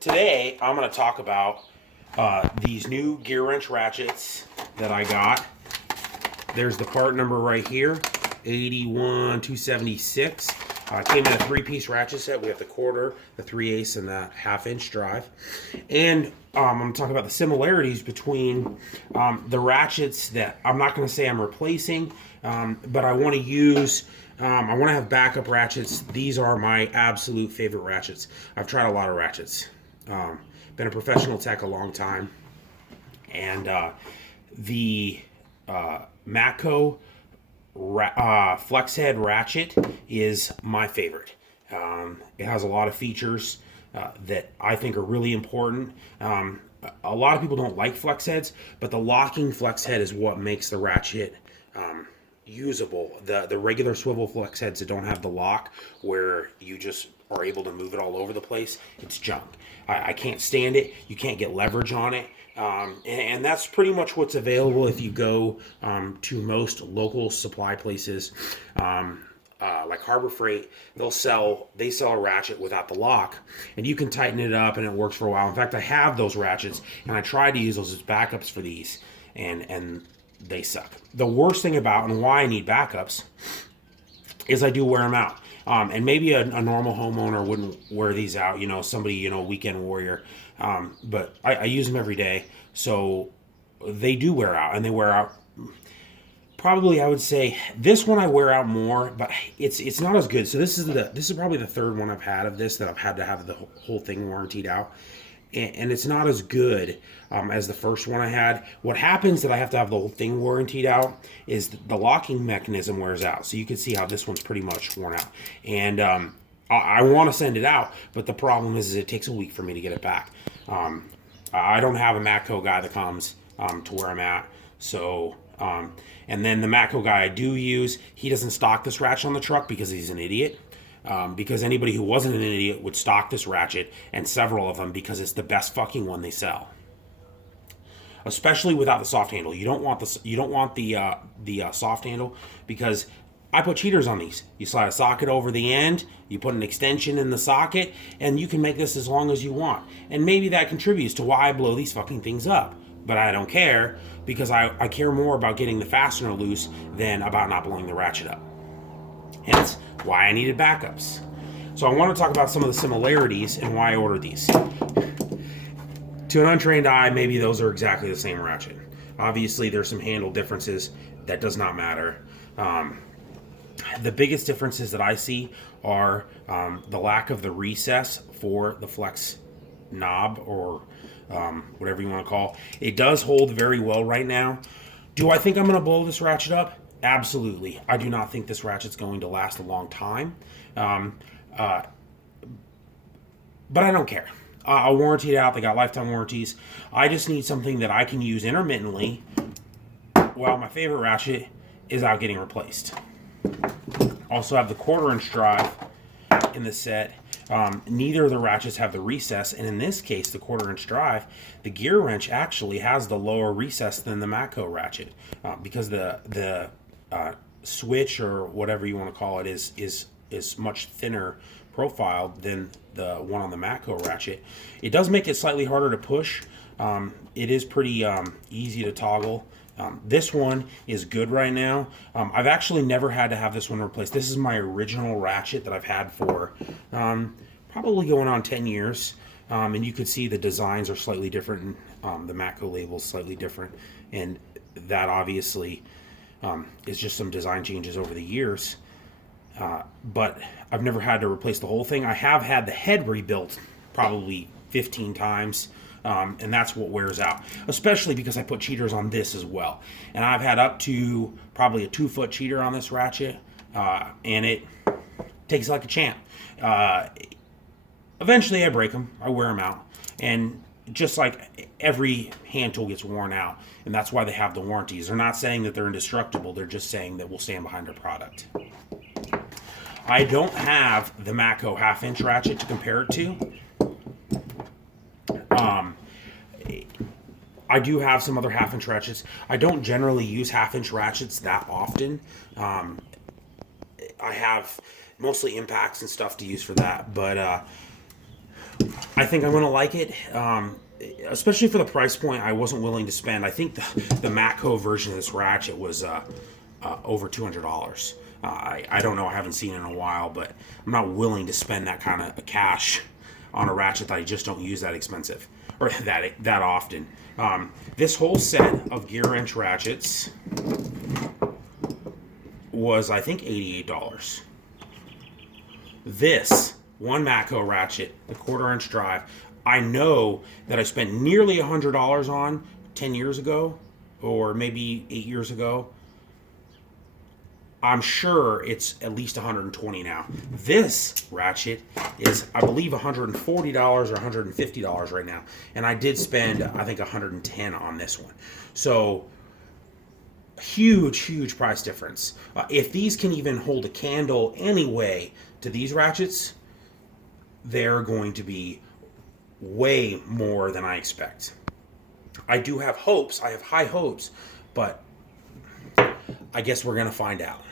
Today I'm going to talk about these new gear wrench ratchets that I got. There's the part number right here, 81276. Came in a three-piece ratchet set. We have the quarter, the 3/8, and the half-inch drive. And I'm going to talk about the similarities between the ratchets that I'm not going to say I'm replacing, but I want to use. I want to have backup ratchets. These are my absolute favorite ratchets. I've tried a lot of ratchets. Been a professional tech a long time, and the Matco flexhead ratchet is my favorite. It has a lot of features that I think are really important. A lot of people don't like flex heads, but the locking flex head is what makes the ratchet usable. The regular swivel flex heads that don't have the lock, where you just are able to move it all over the place, it's junk. I can't stand it. You can't get leverage on it. And that's pretty much what's available if you go to most local supply places. Like Harbor Freight, they sell a ratchet without the lock, and you can tighten it up and it works for a while. In fact, I have those ratchets, and I tried to use those as backups for these, and they suck. The worst thing about, and why I need backups, is I do wear them out. And maybe a normal homeowner wouldn't wear these out, somebody, weekend warrior. But I use them every day, so they do wear out, and they wear out. Probably, I would say this one I wear out more, but it's not as good. So this is probably the third one I've had of this that I've had to have the whole thing warrantied out, and it's not as good as the first one I had. What happens that I have to have the whole thing warrantied out is the locking mechanism wears out. So you can see how this one's pretty much worn out, and I want to send it out, but the problem is it takes a week for me to get it back. I don't have a Matco guy that comes to where I'm at, so. And then the Matco guy I do use, he doesn't stock this ratchet on the truck because he's an idiot. Because anybody who wasn't an idiot would stock this ratchet, and several of them, because it's the best fucking one they sell. Especially without the soft handle. You don't want the soft handle, because I put cheaters on these. You slide a socket over the end, you put an extension in the socket, and you can make this as long as you want. And maybe that contributes to why I blow these fucking things up. But I don't care, because I care more about getting the fastener loose than about not blowing the ratchet up. Hence, why I needed backups. So I want to talk about some of the similarities and why I ordered these. To an untrained eye, maybe those are exactly the same ratchet. Obviously, there's some handle differences. That does not matter. The biggest differences that I see are the lack of the recess for the flex knob, or whatever you want to call it. Does hold very well right now. Do I think I'm going to blow this ratchet up? Absolutely. I do not think this ratchet's going to last a long time. But I don't care. I'll warranty it out. They got lifetime warranties. I just need something that I can use intermittently while my favorite ratchet is out getting replaced. Also have the 1/4-inch drive in the set. Neither of the ratchets have the recess, and in this case, the 1/4-inch drive, the gear wrench actually has the lower recess than the Matco ratchet, because the switch, or whatever you want to call it, is much thinner profile than the one on the Matco ratchet. It does make it slightly harder to push. It is pretty easy to toggle. This one is good right now. I've actually never had to have this one replaced. This is my original ratchet that I've had for probably going on 10 years. And you could see the designs are slightly different. The Matco label is slightly different. And that obviously is just some design changes over the years. But I've never had to replace the whole thing. I have had the head rebuilt probably 15 times. And that's what wears out, especially because I put cheaters on this as well. And I've had up to probably a 2-foot cheater on this ratchet, and it takes like a champ. Eventually I break them, I wear them out, and just like every hand tool gets worn out, and that's why they have the warranties. They're not saying that they're indestructible, they're just saying that we'll stand behind their product. I don't have the Matco 1/2-inch ratchet to compare it to. I do have some other 1/2-inch ratchets. I don't generally use 1/2-inch ratchets that often. I have mostly impacts and stuff to use for that, but I think I'm going to like it, especially for the price point. I wasn't willing to spend. I think the Matco version of this ratchet was over $200. I don't know. I haven't seen it in a while, but I'm not willing to spend that kind of cash on a ratchet that I just don't use that expensive or that often. This whole set of gear wrench ratchets was, I think, $88. This one Matco ratchet, the 1/4 inch drive, I know that I spent nearly $100 on 10 years ago, or maybe 8 years ago. I'm sure it's at least 120 now. This ratchet is, I believe, $140 or $150 right now, and I did spend, I think, 110 on this one. So huge price difference. If these can even hold a candle anyway to these ratchets, they're going to be way more than I expect. I do have hopes. I have high hopes, but I guess we're going to find out.